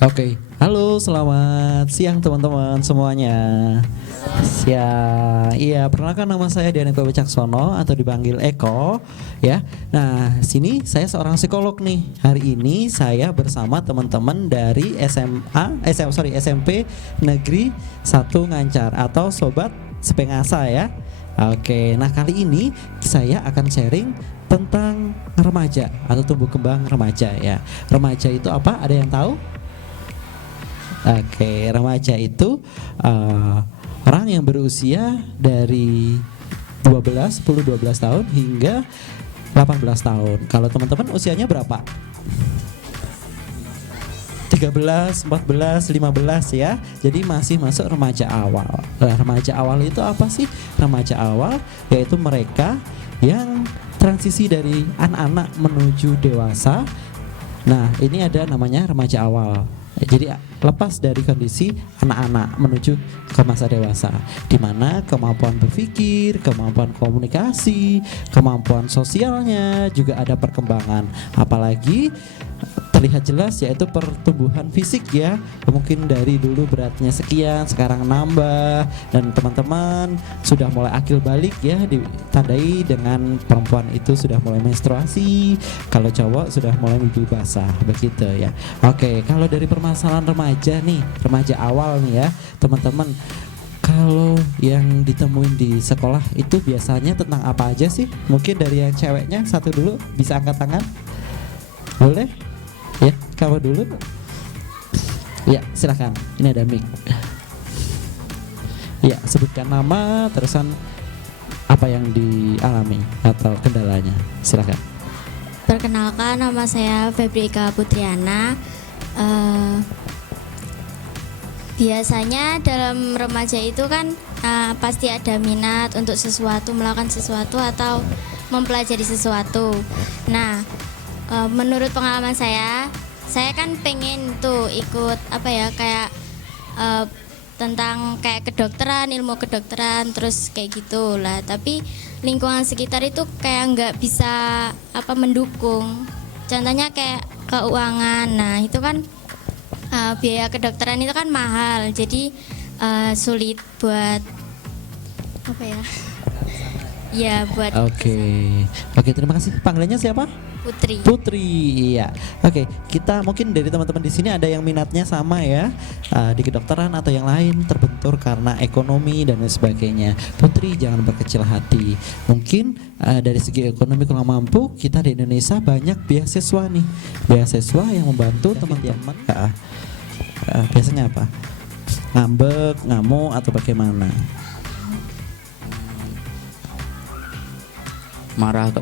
Oke, halo, selamat siang teman-teman semuanya. Siang, iya, perkenalkan nama saya Dianeko Wicaksono atau dipanggil Eko, ya. Nah, sini saya seorang psikolog nih. Hari ini saya bersama teman-teman dari SMP Negeri 1 Ngancar atau Sobat Sepengasa ya. Oke, nah kali ini saya akan sharing tentang remaja atau tumbuh kembang remaja ya. Remaja itu apa? Ada yang tahu? Oke, remaja itu orang yang berusia dari 10-12 tahun hingga 18 tahun. Kalau teman-teman usianya berapa? 13, 14, 15 ya. Jadi masih masuk remaja awal. Nah, remaja awal itu apa sih? Remaja awal yaitu mereka yang transisi dari anak-anak menuju dewasa. Nah, ini ada namanya remaja awal. Jadi lepas dari kondisi anak-anak menuju ke masa dewasa, di mana kemampuan berpikir, kemampuan komunikasi, kemampuan sosialnya juga ada perkembangan. Apalagi terlihat jelas yaitu pertumbuhan fisik ya. Mungkin dari dulu beratnya sekian, sekarang nambah, dan teman-teman sudah mulai akil balik ya, ditandai dengan perempuan itu sudah mulai menstruasi, kalau cowok sudah mulai mimpi basah, begitu ya. Oke, kalau dari permasalahan remaja nih, remaja awal nih ya, teman-teman, kalau yang ditemuin di sekolah itu biasanya tentang apa aja sih? Mungkin dari yang ceweknya satu dulu, bisa angkat tangan? Boleh? Ya, kamu dulu. Ya, silakan. Ini ada mic. Ya, sebutkan nama, terusan apa yang dialami atau kendalanya. Silakan. Perkenalkan, nama saya Febrika Putriana. Biasanya dalam remaja itu kan pasti ada minat untuk sesuatu, melakukan sesuatu atau mempelajari sesuatu. Nah, menurut pengalaman saya kan pengen tuh ikut kayak tentang kayak kedokteran, ilmu kedokteran, terus kayak gitu lah. Tapi lingkungan sekitar itu kayak nggak bisa mendukung. Contohnya kayak keuangan. Nah, itu kan biaya kedokteran itu kan mahal, jadi sulit buat ya buat. Oke, terima kasih. Panggilannya siapa? Putri, iya. Oke, kita mungkin dari teman-teman di sini ada yang minatnya sama ya, di kedokteran atau yang lain, terbentur karena ekonomi dan lain sebagainya. Putri, jangan berkecil hati. Mungkin dari segi ekonomi kurang mampu, kita di Indonesia banyak beasiswa nih, beasiswa yang membantu teman-teman. Biasanya apa? Ngambek, ngamuk atau bagaimana? Marah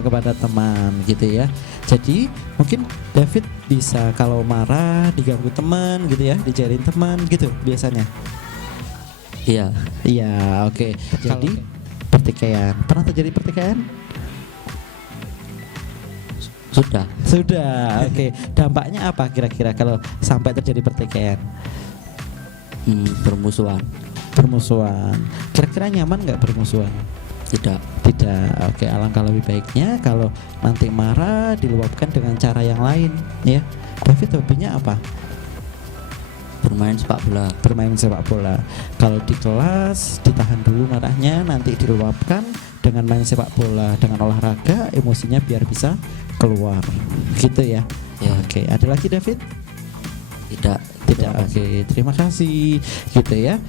kepada teman gitu ya. Jadi mungkin David bisa kalau marah diganggu teman gitu ya, dijarin teman gitu biasanya. Iya, oke. Jadi pertikaian, pernah terjadi pertikaian? Sudah, oke. Dampaknya apa kira-kira kalau sampai terjadi pertikaian? Bermusuhan. Kira-kira nyaman nggak bermusuhan? Tidak. Oke, alangkah lebih baiknya kalau nanti marah diluapkan dengan cara yang lain ya. David hobinya apa? Bermain sepak bola. Kalau di kelas ditahan dulu marahnya, nanti diluapkan dengan main sepak bola, dengan olahraga, emosinya biar bisa keluar gitu ya. Oke, ada lagi David? Tidak. Oke, terima kasih gitu ya.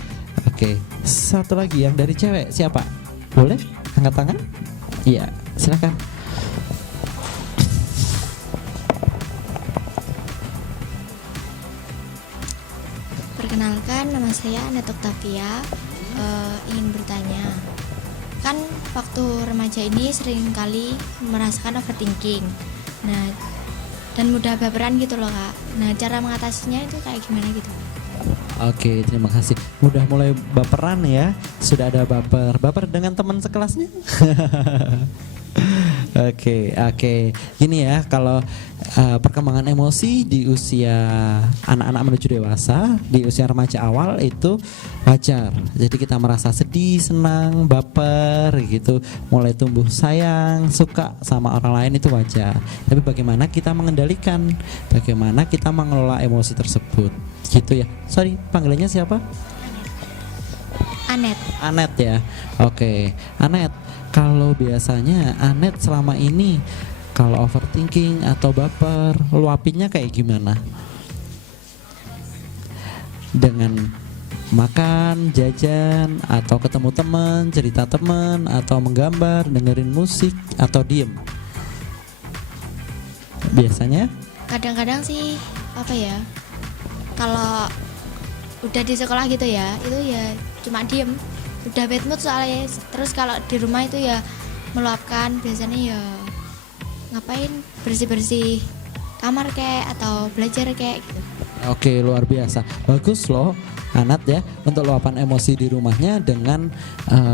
Oke, satu lagi yang dari cewek siapa? Boleh angkat tangan? Iya, silakan. Perkenalkan, nama saya Aneta Octavia. Ingin bertanya, kan waktu remaja ini sering kali merasakan overthinking. Nah, dan mudah baperan gitu loh Kak. Nah, cara mengatasinya itu kayak gimana gitu? Oke, terima kasih. Udah mulai baperan ya. Sudah ada baper dengan teman sekelasnya. Oke. Gini ya, kalau perkembangan emosi di usia anak-anak menuju dewasa, di usia remaja awal itu wajar. Jadi kita merasa sedih, senang, baper gitu, mulai tumbuh sayang, suka sama orang lain itu wajar. Tapi bagaimana kita mengendalikan, bagaimana kita mengelola emosi tersebut, gitu ya. Sorry, panggilannya siapa? Anet. Anet ya. Oke, Anet. Kalau biasanya Anet selama ini kalau overthinking atau baper, luapinnya kayak gimana? Dengan makan, jajan, atau ketemu teman, cerita teman, atau menggambar, dengerin musik, atau diem? Biasanya? Kadang-kadang sih apa ya? Kalau udah di sekolah gitu ya, itu ya cuma diem. Udah bad mood soalnya. Terus kalau di rumah itu ya meluapkan, biasanya ya ngapain, bersih-bersih kamar kayak atau belajar kayak gitu. Oke, luar biasa. Bagus loh Anat ya, untuk luapan emosi di rumahnya dengan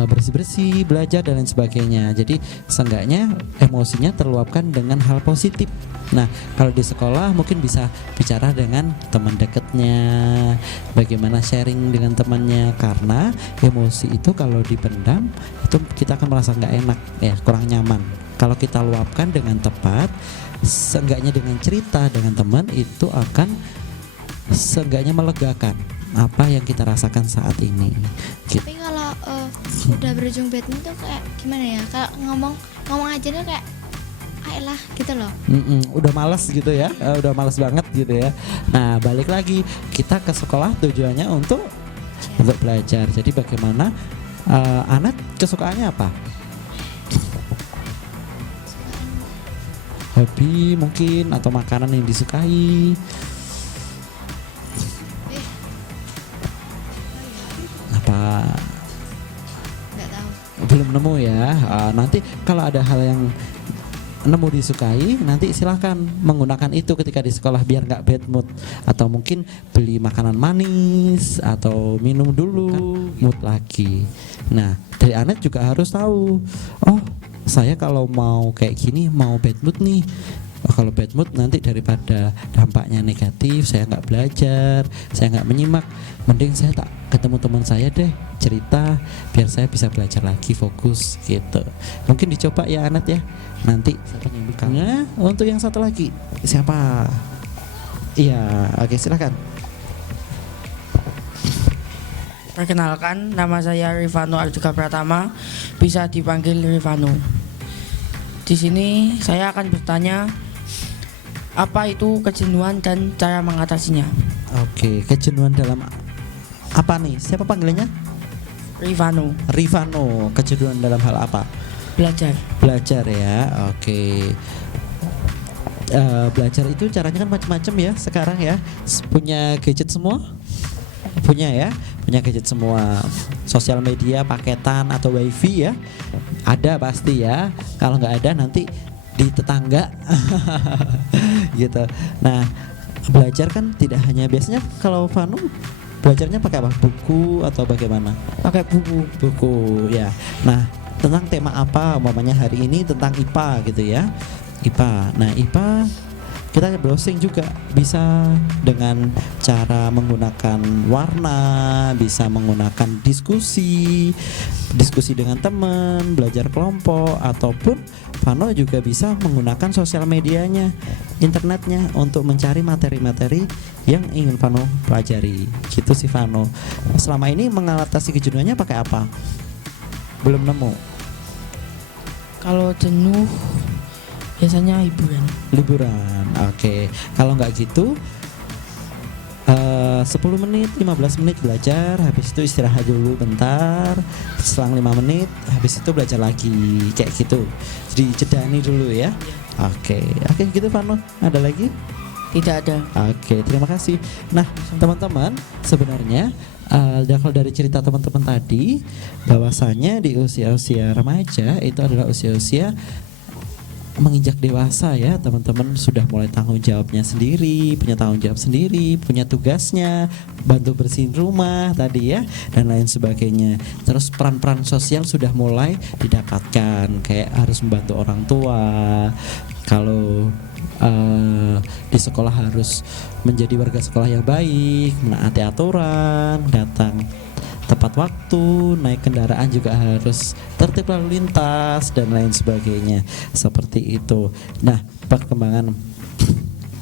bersih-bersih, belajar dan lain sebagainya. Jadi seenggaknya emosinya terluapkan dengan hal positif. Nah, kalau di sekolah mungkin bisa bicara dengan teman dekatnya, bagaimana sharing dengan temannya, karena emosi itu kalau dipendam itu kita akan merasa nggak enak ya, kurang nyaman. Kalau kita luapkan dengan tepat, seenggaknya dengan cerita dengan teman itu akan seenggaknya melegakan apa yang kita rasakan saat ini. Gitu. Tapi kalau udah berujung bad mood tuh kayak gimana ya? Kalau ngomong aja tuh kayak ayolah gitu loh. Udah malas gitu ya, udah malas banget gitu ya. Nah, balik lagi kita ke sekolah tujuannya untuk belajar. Jadi bagaimana Anet kesukaannya apa? Hobi mungkin atau makanan yang disukai? Apa? Nggak tahu. Belum nemu ya. Nanti kalau ada hal yang nemu disukai, nanti silahkan menggunakan itu ketika di sekolah biar nggak bad mood. Atau mungkin beli makanan manis atau minum dulu, mood lagi. Nah, dari Anet juga harus tahu, oh saya kalau mau kayak gini, mau bad mood nih, kalau bad mood nanti daripada dampaknya negatif, saya nggak belajar, saya nggak menyimak, mending saya tak ketemu teman saya deh, cerita biar saya bisa belajar lagi, fokus gitu. Mungkin dicoba ya Anet ya. Nanti karena untuk yang satu lagi siapa? Iya, oke silakan. Perkenalkan, nama saya Rifano Arjuka Pratama, bisa dipanggil Rifano. Di sini saya akan bertanya, apa itu kejenuhan dan cara mengatasinya? Oke, kejenuhan dalam apa nih? Siapa panggilannya? Rifano. Rifano, kejenuhan dalam hal apa? Belajar. Belajar ya, oke. Belajar itu caranya kan macam-macam ya sekarang ya. Punya gadget semua? Punya ya, punya gadget semua. Sosial media paketan atau wifi ya, ada pasti ya. Kalau nggak ada nanti di tetangga gitu. Nah, belajar kan tidak hanya, biasanya kalau Vanu belajarnya pakai apa? Buku atau bagaimana? Pakai buku. Buku ya. Nah, tentang tema apa? Umpamanya hari ini tentang IPA gitu ya. IPA. Nah, IPA kita browsing juga bisa dengan cara menggunakan warna, bisa menggunakan diskusi dengan teman, belajar kelompok, ataupun Vano juga bisa menggunakan sosial medianya, internetnya untuk mencari materi-materi yang ingin Vano pelajari. Gitu sih Vano. Selama ini mengatasi kejenuhannya pakai apa? Belum nemu. Kalau jenuh biasanya liburan. Oke. Kalau nggak gitu 10 menit, 15 menit belajar, habis itu istirahat dulu bentar, selang 5 menit, habis itu belajar lagi, kayak gitu. Jadi jedani dulu ya. Oke, gitu Vano. Ada lagi? Tidak ada. Oke, terima kasih. Nah, teman-teman, sebenarnya kalau dari cerita teman-teman tadi, bahwasanya di usia-usia remaja itu adalah usia-usia menginjak dewasa ya teman-teman, sudah mulai tanggung jawabnya sendiri, punya tanggung jawab sendiri, punya tugasnya, bantu bersihin rumah tadi ya dan lain sebagainya. Terus peran-peran sosial sudah mulai didapatkan, kayak harus membantu orang tua, kalau di sekolah harus menjadi warga sekolah yang baik, menaati aturan, datang tepat waktu, naik kendaraan juga harus tertib lalu lintas dan lain sebagainya, seperti itu. Nah,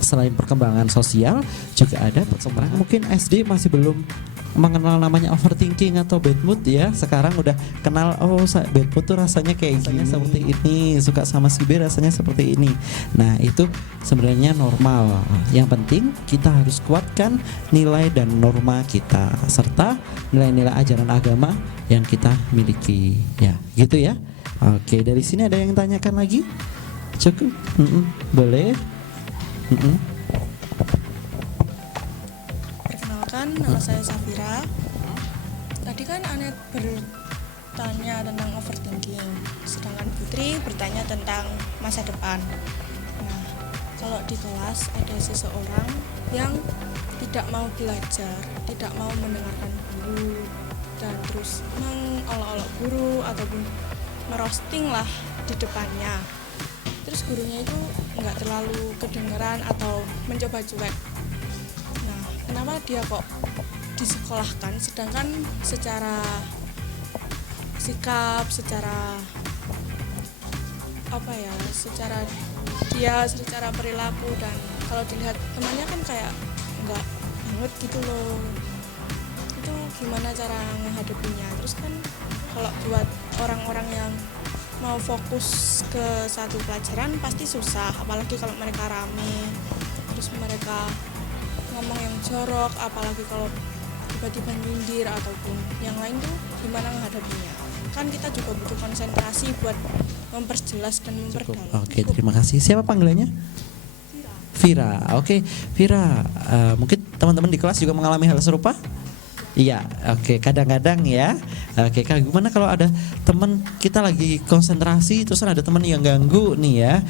selain perkembangan sosial juga ada perkembangan, mungkin SD masih belum mengenal namanya overthinking atau bad mood ya. Sekarang udah kenal, oh bad mood tuh rasanya kayak gini, seperti ini, suka sama si B rasanya seperti ini. Nah, itu sebenarnya normal. Yang penting kita harus kuatkan nilai dan norma kita serta nilai-nilai ajaran agama yang kita miliki. Ya, gitu ya. Oke, dari sini ada yang tanyakan lagi? Cukup? Boleh? Perkenalkan, nama saya Safira. Tadi kan Anet bertanya tentang overthinking, sedangkan Putri bertanya tentang masa depan. Nah, kalau di kelas ada seseorang yang tidak mau belajar, tidak mau mendengarkan guru, dan terus mengolok-olok guru ataupun merosting lah di depannya. Terus gurunya itu nggak terlalu kedengeran atau mencoba cuek. Nah, kenapa dia kok disekolahkan sedangkan secara sikap, secara secara perilaku dan kalau dilihat temannya kan kayak nggak banget gitu loh. Itu gimana cara menghadapinya? Terus kan kalau buat orang-orang yang mau fokus ke satu pelajaran pasti susah, apalagi kalau mereka rame, terus mereka ngomong yang jorok, apalagi kalau tiba-tiba nyindir ataupun yang lain tuh gimana menghadapinya. Kan kita juga butuh konsentrasi buat memperjelas dan memperdalam. Oke, terima kasih. Siapa panggilannya? Vira. Oke, Vira, mungkin teman-teman di kelas juga mengalami hal serupa? Iya, oke, kadang-kadang ya. Oke, gimana kalau ada teman kita lagi konsentrasi terus ada teman yang ganggu nih ya.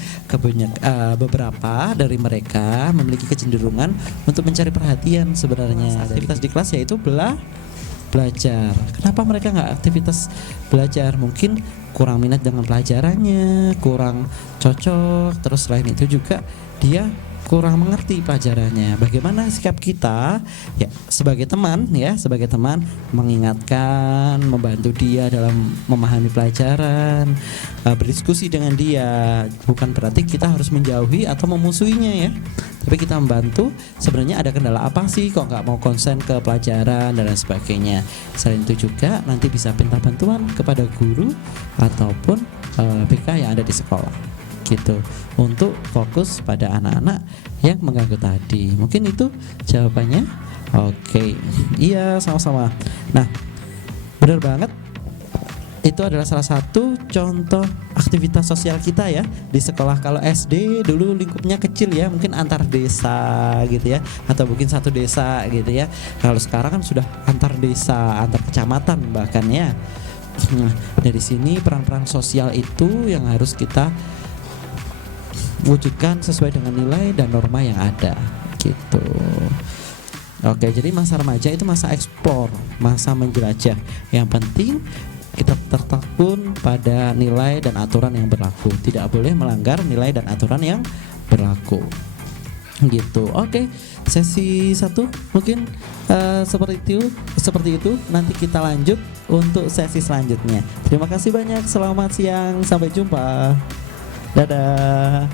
Beberapa dari mereka memiliki kecenderungan untuk mencari perhatian sebenarnya. Aktivitas di kelas yaitu belajar. Kenapa mereka nggak aktivitas belajar? Mungkin kurang minat dengan pelajarannya, kurang cocok. Terus selain itu juga dia kurang mengerti pelajarannya. Bagaimana sikap kita ya sebagai teman mengingatkan, membantu dia dalam memahami pelajaran, berdiskusi dengan dia. Bukan berarti kita harus menjauhi atau memusuhinya ya, tapi kita membantu sebenarnya ada kendala apa sih kok nggak mau konsen ke pelajaran dan lain sebagainya. Selain itu juga nanti bisa minta bantuan kepada guru ataupun BK yang ada di sekolah gitu untuk fokus pada anak-anak yang mengganggu tadi. Mungkin itu jawabannya. Oke, iya sama-sama. Nah, benar banget, itu adalah salah satu contoh aktivitas sosial kita ya di sekolah. Kalau SD dulu lingkupnya kecil ya, mungkin antar desa gitu ya, atau mungkin satu desa gitu ya. Kalau sekarang kan sudah antar desa, antar kecamatan bahkan ya. Nah, dari sini peran-peran sosial itu yang harus kita wujudkan sesuai dengan nilai dan norma yang ada gitu. Oke, jadi masa remaja itu masa eksplor, masa menjelajah. Yang penting kita tertekun pada nilai dan aturan yang berlaku. Tidak boleh melanggar nilai dan aturan yang berlaku gitu. Oke, sesi 1 mungkin seperti itu. Nanti kita lanjut untuk sesi selanjutnya. Terima kasih banyak, selamat siang, sampai jumpa. Dadah.